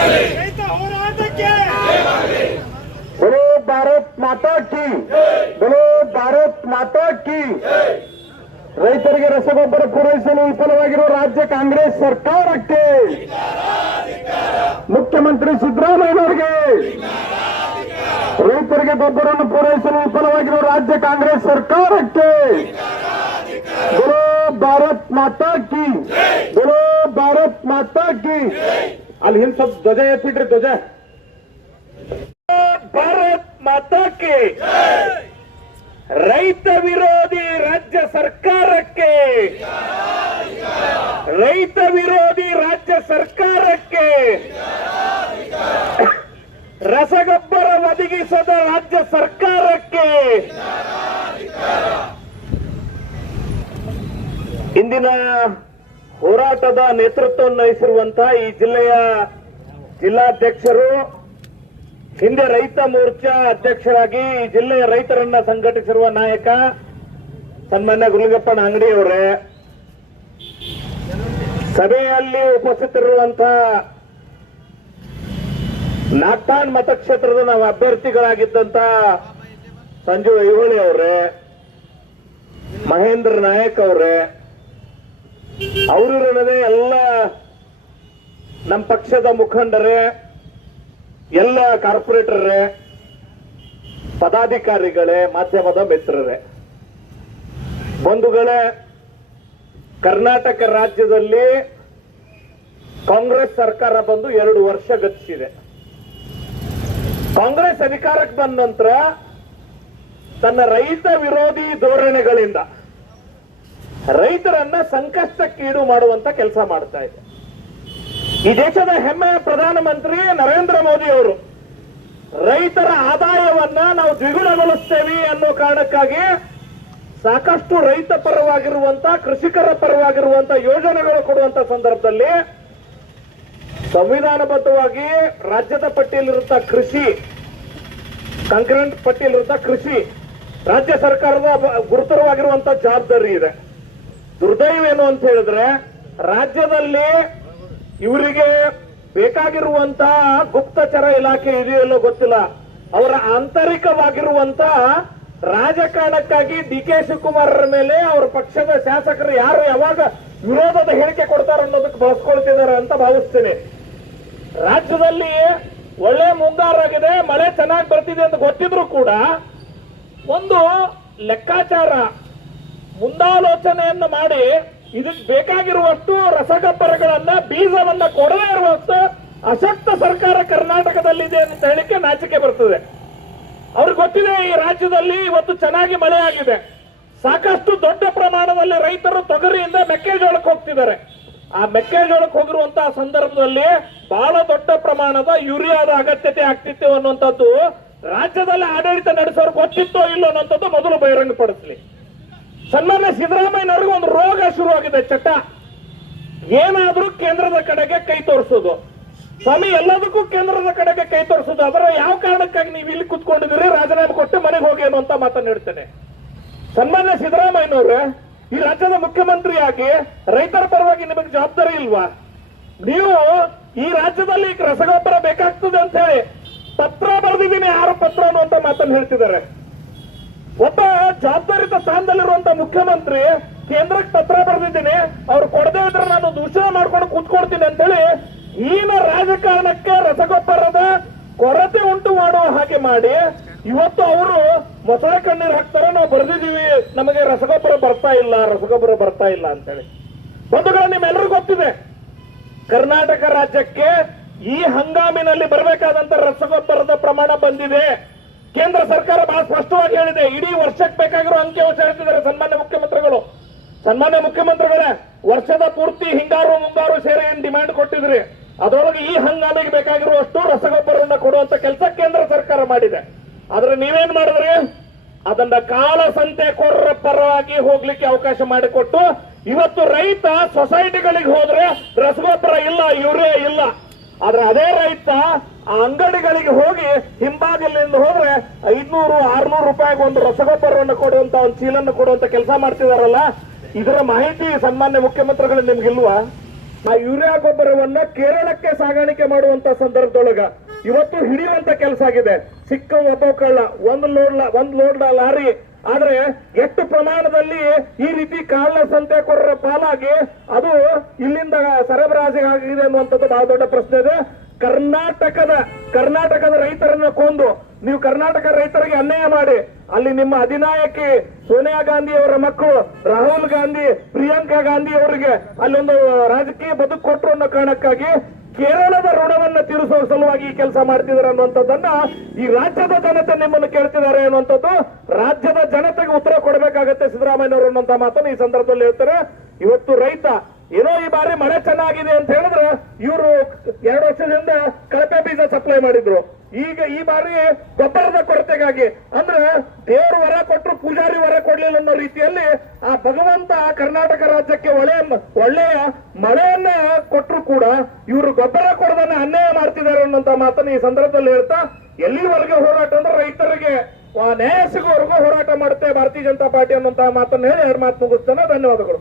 ರೈತ ಹೋರಾಟಕ್ಕೆ बोलो भारत माता की बोलो ಭಾರತ್ ಮಾತಾ ಕಿ ರೈತರಿಗೆ ರಸಗೊಬ್ಬರ ಪೂರೈಸಲು ವಿಫಲವಾಗಿರುವ ರಾಜ್ಯ ಕಾಂಗ್ರೆಸ್ ಸರ್ಕಾರಕ್ಕೆ ಮುಖ್ಯಮಂತ್ರಿ ಸಿದ್ದರಾಮಯ್ಯನವರಿಗೆ ರೈತರಿಗೆ ಗೊಬ್ಬರವನ್ನು ಪೂರೈಸಲು ವಿಫಲವಾಗಿರುವ ರಾಜ್ಯ ಕಾಂಗ್ರೆಸ್ ಸರ್ಕಾರಕ್ಕೆ बोलो ಭಾರತ್ ಮಾತಾ ಕಿ बोलो ಭಾರತ್ ಮಾತಾ ಕಿ ಅಲ್ಲಿ ಹಿಂದ್ ಸ್ವಲ್ಪ ಧ್ವಜ ಎತ್ತಿಡ್ರಿ ಧ್ವಜ. ಭಾರತ್ ಮಾತಾಕ್ಕೆ. ರೈತ ವಿರೋಧಿ ರಾಜ್ಯ ಸರ್ಕಾರಕ್ಕೆ. ರೈತ ವಿರೋಧಿ ರಾಜ್ಯ ಸರ್ಕಾರಕ್ಕೆ. ರಸಗೊಬ್ಬರ ಒದಗಿಸದ ರಾಜ್ಯ ಸರ್ಕಾರಕ್ಕೆ. ಇಂದಿನ ಹೋರಾಟದ ನೇತೃತ್ವವನ್ನು ವಹಿಸಿರುವಂತಹ ಈ ಜಿಲ್ಲೆಯ ಜಿಲ್ಲಾಧ್ಯಕ್ಷರು, ಹಿಂದೆ ರೈತ ಮೋರ್ಚಾ ಅಧ್ಯಕ್ಷರಾಗಿ ಈ ಜಿಲ್ಲೆಯ ರೈತರನ್ನ ಸಂಘಟಿಸಿರುವ ನಾಯಕ ಸನ್ಮಾನ್ಯ ಗುರುಗಪ್ಪನ ಅಂಗಡಿಯವರೇ ಸಭೆಯಲ್ಲಿ ಉಪಸ್ಥಿತರಿರುವಂತಹ ನಾಗ್ತಾನ್ ಮತಕ್ಷೇತ್ರದ ನಾವು ಅಭ್ಯರ್ಥಿಗಳಾಗಿದ್ದಂತ ಸಂಜು ಐಹೊಳಿ ಅವರೇ, ಮಹೇಂದ್ರ ನಾಯಕ್ ಅವರೇ ಅವರಿರದೇ ಎಲ್ಲ ನಮ್ಮ ಪಕ್ಷದ ಮುಖಂಡರೇ, ಎಲ್ಲ ಕಾರ್ಪೊರೇಟರೇ ಪದಾಧಿಕಾರಿಗಳೇ, ಮಾಧ್ಯಮದ ಮಿತ್ರರೇ. ಬಂಧುಗಳೇ, ಕರ್ನಾಟಕ ರಾಜ್ಯದಲ್ಲಿ ಕಾಂಗ್ರೆಸ್ ಸರ್ಕಾರ ಬಂದು ಎರಡು ವರ್ಷ ಗತಿಸಿದೆ. ಕಾಂಗ್ರೆಸ್ ಅಧಿಕಾರಕ್ಕೆ ಬಂದ ನಂತರ ತನ್ನ ರೈತ ವಿರೋಧಿ ಧೋರಣೆಗಳಿಂದ ರೈತರನ್ನ ಸಂಕಷ್ಟಕ್ಕೀಡು ಮಾಡುವಂತ ಕೆಲಸ ಮಾಡ್ತಾ ಇದೆ. ಈ ದೇಶದ ಹೆಮ್ಮೆಯ ಪ್ರಧಾನಮಂತ್ರಿ ನರೇಂದ್ರ ಮೋದಿ ಅವರು, ರೈತರ ಆದಾಯವನ್ನ ನಾವು ದ್ವಿಗುಣಗೊಳಿಸ್ತೇವೆ ಅನ್ನೋ ಕಾರಣಕ್ಕಾಗಿ ಸಾಕಷ್ಟು ರೈತ ಪರವಾಗಿರುವಂತ, ಕೃಷಿಕರ ಪರವಾಗಿರುವಂತ ಯೋಜನೆಗಳು ಕೊಡುವಂತ ಸಂದರ್ಭದಲ್ಲಿ ಸಂವಿಧಾನಬದ್ಧವಾಗಿ ರಾಜ್ಯದ ಪಟ್ಟಿಯಲ್ಲಿರುತ್ತ ಕೃಷಿ ಕಂಕ್ರೆಂಟ್ ಪಟ್ಟಿಯಲ್ಲಿರುತ್ತ ಕೃಷಿ, ರಾಜ್ಯ ಸರ್ಕಾರದ ಗುರುತರವಾಗಿರುವಂತ ಜವಾಬ್ದಾರಿ ಇದೆ. ದುರ್ದೈವ ಏನು ಅಂತ ಹೇಳಿದ್ರೆ ರಾಜ್ಯದಲ್ಲಿ ಇವರಿಗೆ ಬೇಕಾಗಿರುವಂತ ಗುಪ್ತಚರ ಇಲಾಖೆ ಇದೆಯಲ್ಲೋ ಗೊತ್ತಿಲ್ಲ. ಅವರ ಆಂತರಿಕವಾಗಿರುವಂತ ರಾಜಕಾರಣಕ್ಕಾಗಿ ಡಿ ಕೆ ಶಿವಕುಮಾರರ ಮೇಲೆ ಅವರ ಪಕ್ಷದ ಶಾಸಕರು ಯಾರು ಯಾವಾಗ ವಿರೋಧದ ಹೇಳಿಕೆ ಕೊಡ್ತಾರೆ ಅನ್ನೋದಕ್ಕೆ ಬಳಸ್ಕೊಳ್ತಿದ್ದಾರೆ ಅಂತ ಭಾವಿಸ್ತೇನೆ. ರಾಜ್ಯದಲ್ಲಿ ಒಳ್ಳೆ ಮುಂಗಾರಾಗಿದೆ, ಮಳೆ ಚೆನ್ನಾಗಿ ಬರ್ತಿದೆ ಅಂತ ಗೊತ್ತಿದ್ರು ಕೂಡ ಒಂದು ಲೆಕ್ಕಾಚಾರ ಮುಂದಾಲೋಚನೆಯನ್ನ ಮಾಡಿ ಇದಕ್ಕೆ ಬೇಕಾಗಿರುವಷ್ಟು ರಸಗೊಬ್ಬರಗಳನ್ನ ಬೀಜವನ್ನ ಕೊಡದೇ ಇರುವಷ್ಟು ಅಶಕ್ತ ಸರ್ಕಾರ ಕರ್ನಾಟಕದಲ್ಲಿದೆ ಅಂತ ಹೇಳಿಕೆ ನಾಚಿಕೆ ಬರ್ತದೆ. ಅವ್ರಿಗೆ ಗೊತ್ತಿದೆ ಈ ರಾಜ್ಯದಲ್ಲಿ ಇವತ್ತು ಚೆನ್ನಾಗಿ ಮಳೆ ಆಗಿದೆ ಸಾಕಷ್ಟು ದೊಡ್ಡ ಪ್ರಮಾಣದಲ್ಲಿ ರೈತರು ತೊಗರಿಯಿಂದ ಮೆಕ್ಕೆಜೋಳಕ್ಕೆ ಹೋಗ್ತಿದ್ದಾರೆ. ಆ ಮೆಕ್ಕೆಜೋಳಕ್ಕೆ ಹೋಗಿರುವಂತಹ ಸಂದರ್ಭದಲ್ಲಿ ಬಹಳ ದೊಡ್ಡ ಪ್ರಮಾಣದ ಯೂರಿಯಾದ ಅಗತ್ಯತೆ ಆಗ್ತಿತ್ತು ಅನ್ನುವಂಥದ್ದು ರಾಜ್ಯದಲ್ಲಿ ಆಡಳಿತ ನಡೆಸೋರು ಗೊತ್ತಿತ್ತೋ ಇಲ್ಲೋ ಅನ್ನೋಂಥದ್ದು ಮೊದಲು ಬಹಿರಂಗಪಡಿಸ್ಲಿ. ಸನ್ಮಾನ್ಯ ಸಿದ್ದರಾಮಯ್ಯನವ್ರಿಗೆ ಒಂದು ರೋಗ ಶುರುವಾಗಿದೆ, ಚಟ. ಏನಾದ್ರೂ ಕೇಂದ್ರದ ಕಡೆಗೆ ಕೈ ತೋರಿಸೋದು. ಸ್ವಾಮಿ, ಎಲ್ಲದಕ್ಕೂ ಕೇಂದ್ರದ ಕಡೆಗೆ ಕೈ ತೋರಿಸೋದು. ಅದರ ಯಾವ ಕಾರಣಕ್ಕಾಗಿ ನೀವು ಇಲ್ಲಿ ಕುತ್ಕೊಂಡಿದ್ದೀರಿ? ರಾಜೀನಾಮೆ ಕೊಟ್ಟು ಮನೆಗೆ ಹೋಗೇನು ಅಂತ ಮಾತನ್ನು ಹೇಳ್ತೇನೆ. ಸನ್ಮಾನ್ಯ ಸಿದ್ದರಾಮಯ್ಯನವ್ರೆ, ಈ ರಾಜ್ಯದ ಮುಖ್ಯಮಂತ್ರಿಯಾಗಿ ರೈತರ ಪರವಾಗಿ ನಿಮಗೆ ಜವಾಬ್ದಾರಿ ಇಲ್ವಾ? ನೀವು ಈ ರಾಜ್ಯದಲ್ಲಿ ರಸಗೊಬ್ಬರ ಬೇಕಾಗ್ತದೆ ಅಂತ ಹೇಳಿ ಪತ್ರ ಬರೆದಿದ್ದೀನಿ, ಯಾರು ಪತ್ರ ಅನ್ನುವಂತ ಮಾತನ್ನು ಹೇಳ್ತಿದ್ದಾರೆ. ಒಬ್ಬ ಜವಾಬ್ದಾರಿತ ಸ್ಥಾನದಲ್ಲಿರುವಂತ ಮುಖ್ಯಮಂತ್ರಿ ಕೇಂದ್ರಕ್ಕೆ ಪತ್ರ ಬರೆದಿದ್ದೀನಿ. ಅವ್ರು ಕೊಡದೇ ಇದ್ರೆ ನಾನು ದೂಷಣೆ ಮಾಡ್ಕೊಂಡು ಕೂತ್ಕೊಡ್ತೀನಿ ಅಂತೇಳಿ ಈನ ರಾಜಕಾರಣಕ್ಕೆ ರಸಗೊಬ್ಬರದ ಕೊರತೆ ಉಂಟು ಮಾಡುವ ಹಾಗೆ ಮಾಡಿ ಇವತ್ತು ಅವರು ಮೊಸಳೆ ಕಣ್ಣೀರು ಹಾಕ್ತಾರ, ನಾವು ಬರೆದಿದ್ದೀವಿ, ನಮಗೆ ರಸಗೊಬ್ಬರ ಬರ್ತಾ ಇಲ್ಲ, ರಸಗೊಬ್ಬರ ಬರ್ತಾ ಇಲ್ಲ ಅಂತೇಳಿ. ಬಂಧುಗಳು, ನಿಮ್ಮೆಲ್ಲರಿಗೂ ಗೊತ್ತಿದೆ, ಕರ್ನಾಟಕ ರಾಜ್ಯಕ್ಕೆ ಈ ಹಂಗಾಮಿನಲ್ಲಿ ಬರಬೇಕಾದಂತ ರಸಗೊಬ್ಬರದ ಪ್ರಮಾಣ ಬಂದಿದೆ. ಕೇಂದ್ರ ಸರ್ಕಾರ ಬಹಳ ಸ್ಪಷ್ಟವಾಗಿ ಹೇಳಿದೆ, ಇಡೀ ವರ್ಷಕ್ಕೆ ಬೇಕಾಗಿರೋ ಅಂಕಿಅಂಶ ಹೇಳ್ತಿದ್ದಾರೆ ಸನ್ಮಾನ್ಯ ಮುಖ್ಯಮಂತ್ರಿಗಳು. ಸನ್ಮಾನ್ಯ ಮುಖ್ಯಮಂತ್ರಿಗಳೇ, ವರ್ಷದ ಪೂರ್ತಿ ಹಿಂಗಾರು ಮುಂಗಾರು ಸೇರಿ ಏನ್ ಡಿಮ್ಯಾಂಡ್ ಕೊಟ್ಟಿದ್ರಿ? ಅದರೊಳಗೆ ಈ ಹಂಗಾಮಿಗೆ ಬೇಕಾಗಿರುವಷ್ಟು ರಸಗೊಬ್ಬರವನ್ನು ಕೊಡುವಂತ ಕೆಲಸ ಕೇಂದ್ರ ಸರ್ಕಾರ ಮಾಡಿದೆ. ಆದ್ರೆ ನೀವೇನ್ ಮಾಡಿದ್ರಿ? ಅದನ್ನ ಕಾಳಸಂತೆಕೋರರ ಪರವಾಗಿ ಹೋಗ್ಲಿಕ್ಕೆ ಅವಕಾಶ ಮಾಡಿಕೊಟ್ಟು, ಇವತ್ತು ರೈತ ಸೊಸೈಟಿಗಳಿಗೆ ಹೋದ್ರೆ ರಸಗೊಬ್ಬರ ಇಲ್ಲ, ಯೂರಿಯಾ ಇಲ್ಲ. ಆದ್ರೆ ಅದೇ ರೈತ ಆ ಅಂಗಡಿಗಳಿಗೆ ಹೋಗಿ ಹಿಂಬಾಗಿಲಿಂದ ಹೋದ್ರೆ ಐದ್ನೂರು, ಆರ್ನೂರು ರೂಪಾಯಿಗೆ ಒಂದು ರಸಗೊಬ್ಬರವನ್ನು ಕೊಡುವಂತ, ಒಂದು ಚೀಲನ್ನು ಕೊಡುವಂತ ಕೆಲಸ ಮಾಡ್ತಿದಾರಲ್ಲ? ಇದರ ಮಾಹಿತಿ ಸನ್ಮಾನ್ಯ ಮುಖ್ಯಮಂತ್ರಿಗಳು ನಿಮ್ಗಿಲ್ವಾ ಆ ಯೂರಿಯಾ ಗೊಬ್ಬರವನ್ನ ಕೇರಳಕ್ಕೆ ಸಾಗಾಣಿಕೆ ಮಾಡುವಂತ ಸಂದರ್ಭದೊಳಗ ಇವತ್ತು ಹಿಡಿಯುವಂತ ಕೆಲಸ ಆಗಿದೆ. ಸಿಕ್ಕ ಒಬ್ಬ ಕಳ್ಳ ಒಂದು ಲೋಡ್ ಒಂದು ಲೋಡ್ ಲಾರಿ ಆದ್ರೆ ಎಷ್ಟು ಪ್ರಮಾಣದಲ್ಲಿ ಈ ರೀತಿ ಕಾರ್ಳ ಸಂತೆ ಕೊರರ ಪಾಲಾಗಿ ಅದು ಇಲ್ಲಿಂದ ಸರಬರಾಜಿಗೆ ಆಗಿದೆ ಅನ್ನುವಂಥದ್ದು ಬಹಳ ದೊಡ್ಡ ಪ್ರಶ್ನೆ ಇದೆ. ಕರ್ನಾಟಕದ ಕರ್ನಾಟಕದ ರೈತರನ್ನ ಕೊಂದು ನೀವು ಕರ್ನಾಟಕ ರೈತರಿಗೆ ಅನ್ಯಾಯ ಮಾಡಿ. ಅಲ್ಲಿ ನಿಮ್ಮ ಅಧಿನಾಯಕಿ ಸೋನಿಯಾ ಗಾಂಧಿ ಅವರ ಮಕ್ಕಳು, ರಾಹುಲ್ ಗಾಂಧಿ, ಪ್ರಿಯಾಂಕಾ ಗಾಂಧಿ ಅವರಿಗೆ ಅಲ್ಲೊಂದು ರಾಜಕೀಯ ಬದುಕು ಕೊಟ್ಟರು ಅನ್ನೋ ಕಾರಣಕ್ಕಾಗಿ ಕೇರಳದ ಋಣವನ್ನ ತೀರಿಸುವ ಸಲುವಾಗಿ ಈ ಕೆಲಸ ಮಾಡ್ತಿದ್ದಾರೆ ಅನ್ನುವಂಥದ್ದನ್ನ ಈ ರಾಜ್ಯದ ಜನತೆ ನಿಮ್ಮನ್ನು ಕೇಳ್ತಿದ್ದಾರೆ ಅನ್ನುವಂಥದ್ದು. ರಾಜ್ಯದ ಜನತೆಗೆ ಉತ್ತರ ಕೊಡಬೇಕಾಗತ್ತೆ ಸಿದ್ದರಾಮಯ್ಯ ಅವರು ಅನ್ನುವಂತ ಮಾತನ್ನು ಈ ಸಂದರ್ಭದಲ್ಲಿ ಹೇಳ್ತಾರೆ. ಇವತ್ತು ರೈತ ಏನೋ ಈ ಬಾರಿ ಮಳೆ ಚೆನ್ನಾಗಿದೆ ಅಂತ ಹೇಳಿದ್ರೆ ಇವರು ಎರಡು ವರ್ಷದಿಂದ ಕಳಪೆ ಬೀಜ ಸಪ್ಲೈ ಮಾಡಿದ್ರು. ಈಗ ಈ ಬಾರಿ ಗೊಬ್ಬರದ ಕೊರತೆಗಾಗಿ. ಅಂದ್ರೆ ದೇವರು ವರ ಕೊಟ್ಟರು ಪೂಜಾರಿ ವರ ಕೊಡ್ಲಿಲ್ಲ ಅನ್ನೋ ರೀತಿಯಲ್ಲಿ ಆ ಭಗವಂತ ಕರ್ನಾಟಕ ರಾಜ್ಯಕ್ಕೆ ಒಳ್ಳೆಯ ಒಳ್ಳೆಯ ಅನ್ಯಾಯ ಅನ್ನುವಂತ ಮಾತನ್ನ ಈ ಸಂದರ್ಭದಲ್ಲಿ ಹೇಳ್ತಾ ಎಲ್ಲಿವರೆಗೆ ಹೋರಾಟ ಅಂದ್ರೆ ರೈತರಿಗೆ ನ್ಯಾಯ ಹೋರಾಟ ಮಾಡುತ್ತೆ ಭಾರತೀಯ ಜನತಾ ಪಾರ್ಟಿ ಅನ್ನುವಂತಹ ಮಾತನ್ನ ಹೇಳಿ, ಎರಡು ಮಾತು ಮುಗಿಸ್ತಾನೆ. ಧನ್ಯವಾದಗಳು.